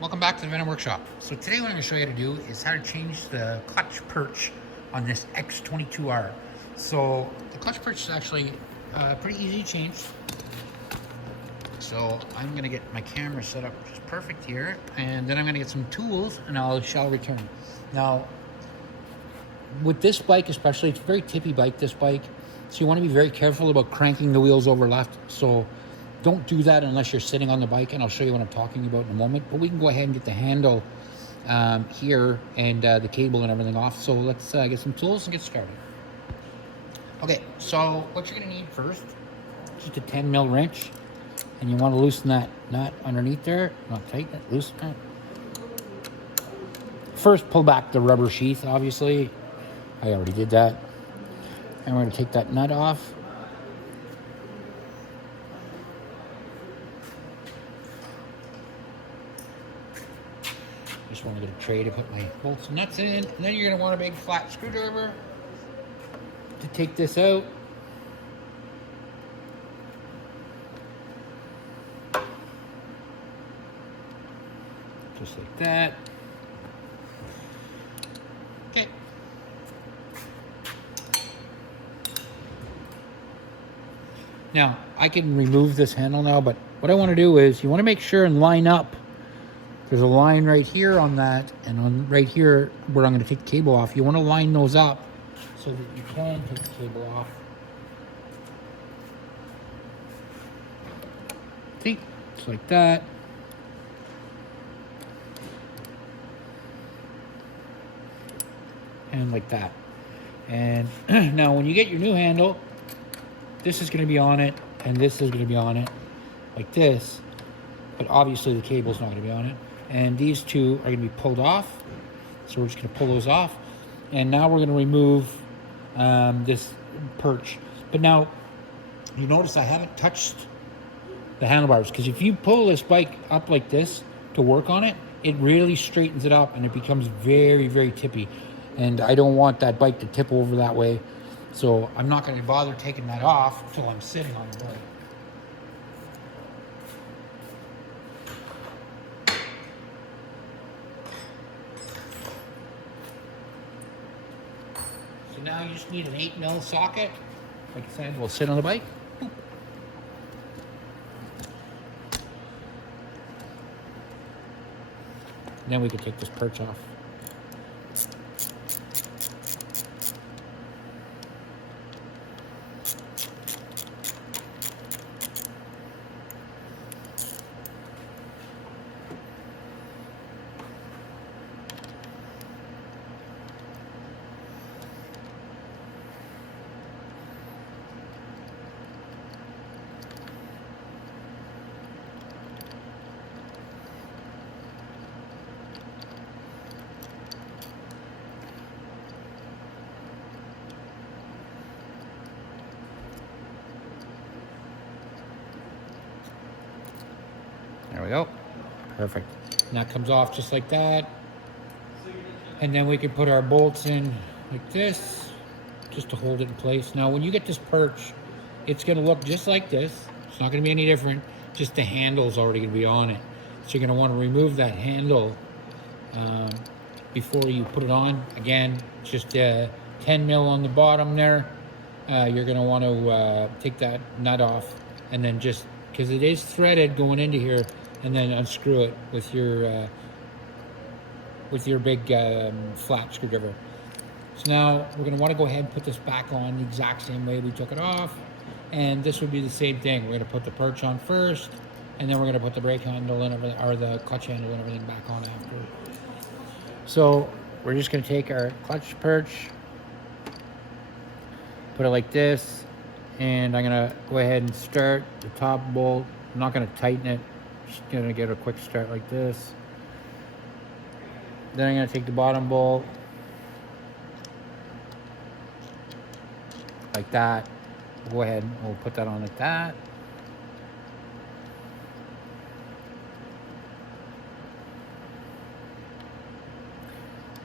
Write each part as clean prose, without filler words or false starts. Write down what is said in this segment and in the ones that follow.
Welcome back to the Venom Workshop. So today what I'm going to show you how to do is how to change the clutch perch on this X22R. So the clutch perch is actually pretty easy to change. So I'm going to get my camera set up just perfect here, and then I'm going to get some tools and I shall return. Now with this bike especially, it's a very tippy bike, this bike. So you want to be very careful about cranking the wheels over left. So don't do that unless you're sitting on the bike, and I'll show you what I'm talking about in a moment. But we can go ahead and get the handle here and the cable and everything off. So let's get some tools and get started. Okay, so what you're going to need first is just a 10 mil wrench, and you want to loosen that nut underneath there. Not tighten it, loosen it. First, pull back the rubber sheath, obviously. I already did that. And we're going to take that nut off. Just want to get a tray to put my bolts and nuts in. And then you're going to want a big flat screwdriver to take this out. Just like that. Okay. Now, I can remove this handle now, but what I want to do is you want to make sure and line up. There's a line right here on that, and on right here where I'm going to take the cable off. You want to line those up so that you can take the cable off. See? Just like that. And like that. And now when you get your new handle, this is going to be on it, and this is going to be on it, like this. But obviously the cable's not going to be on it. And these two are going to be pulled off. So we're just going to pull those off. And now we're going to remove this perch. But now, you notice I haven't touched the handlebars, because if you pull this bike up like this to work on it, it really straightens it up and it becomes very, very tippy. And I don't want that bike to tip over that way. So I'm not going to bother taking that off until I'm sitting on the bike. So now you just need an 8 mil socket. Like I said, we'll sit on the bike. Boop. And then we can take this perch off. There we go. Perfect. And that comes off just like that. And then we can put our bolts in like this, just to hold it in place. Now, when you get this perch, it's going to look just like this. It's not going to be any different. Just the handle's already going to be on it. So you're going to want to remove that handle before you put it on. Again, just 10 mil on the bottom there. You're going to want to take that nut off, and then just, because it is threaded going into here, and then unscrew it with your big flat screwdriver. So now we're going to want to go ahead and put this back on the exact same way we took it off, and this would be the same thing. We're going to put the perch on first, and then we're going to put the brake handle and everything, or the clutch handle and everything back on after. So we're just going to take our clutch perch, put it like this, and I'm going to go ahead and start the top bolt. I'm not going to tighten it, just going to get a quick start like this. Then I'm going to take the bottom bolt, like that. We'll go ahead and we'll put that on like that.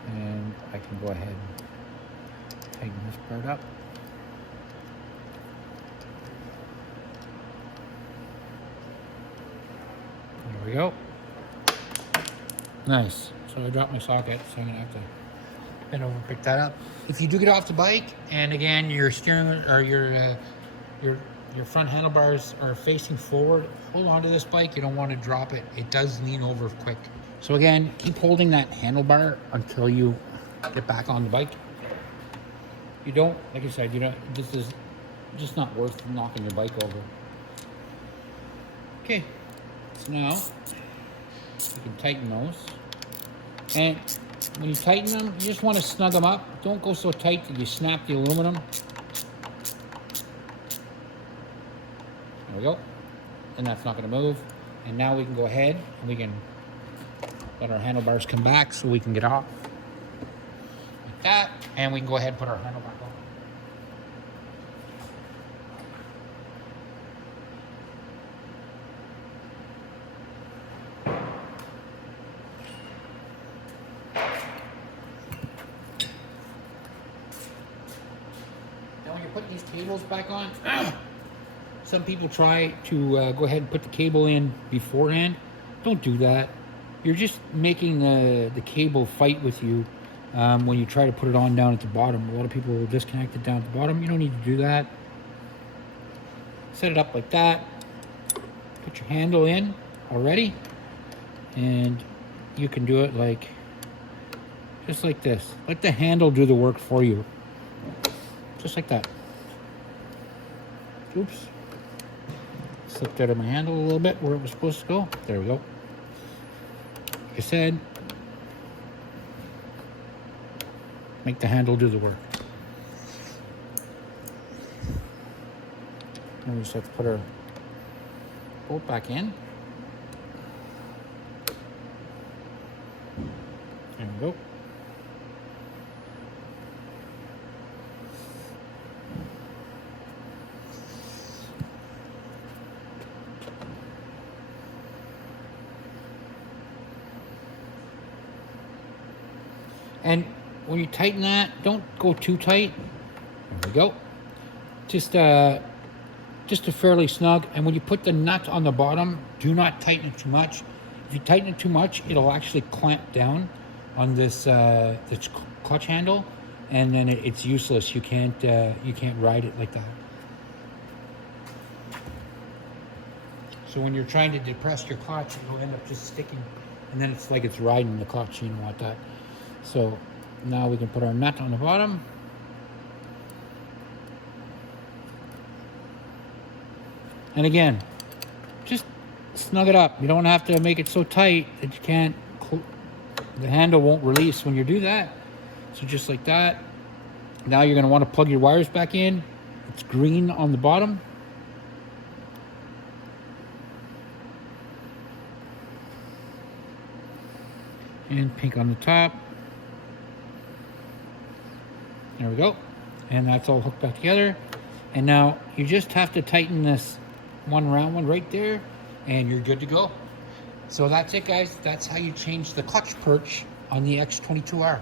And I can go ahead and tighten this part up. There we go. Nice. So I dropped my socket, so I'm gonna have to bend over and pick that up. If you do get off the bike, and again your steering or your front handlebars are facing forward, hold on to this bike. You don't want to drop it. It does lean over quick. So again, keep holding that handlebar until you get back on the bike. You don't, like I said, you know, this is just not worth knocking your bike over. Okay, so now you can tighten those. And when you tighten them, you just want to snug them up. Don't go so tight that you snap the aluminum. There we go. And that's not going to move. And now we can go ahead and we can let our handlebars come back so we can get off. Like that. And we can go ahead and put our handle back on. When you put these cables back on, some people try to go ahead and put the cable in beforehand. Don't do that. You're just making the cable fight with you when you try to put it on down at the bottom. A lot of people will disconnect it down at the bottom. You don't need to do that. Set it up like that. Put your handle in already, and you can do it like just like this. Let the handle do the work for you. Just like that. Oops. Slipped out of my handle a little bit where it was supposed to go. There we go. Like I said, make the handle do the work. And we just have to put our bolt back in. There we go. And when you tighten that, don't go too tight. There we go. Just a fairly snug. And when you put the nut on the bottom, do not tighten it too much. If you tighten it too much, it'll actually clamp down on this this clutch handle, and then it's useless. You can't ride it like that. So when you're trying to depress your clutch, it'll end up just sticking, and then it's like it's riding the clutch. You don't want that. So now we can put our nut on the bottom. And again, just snug it up. You don't have to make it so tight that you can't, the handle won't release when you do that. So just like that. Now you're going to want to plug your wires back in. It's green on the bottom. And pink on the top. There we go. And that's all hooked back together. And now you just have to tighten this one round one right there, and you're good to go. So that's it, guys. That's how you change the clutch perch on the X22R.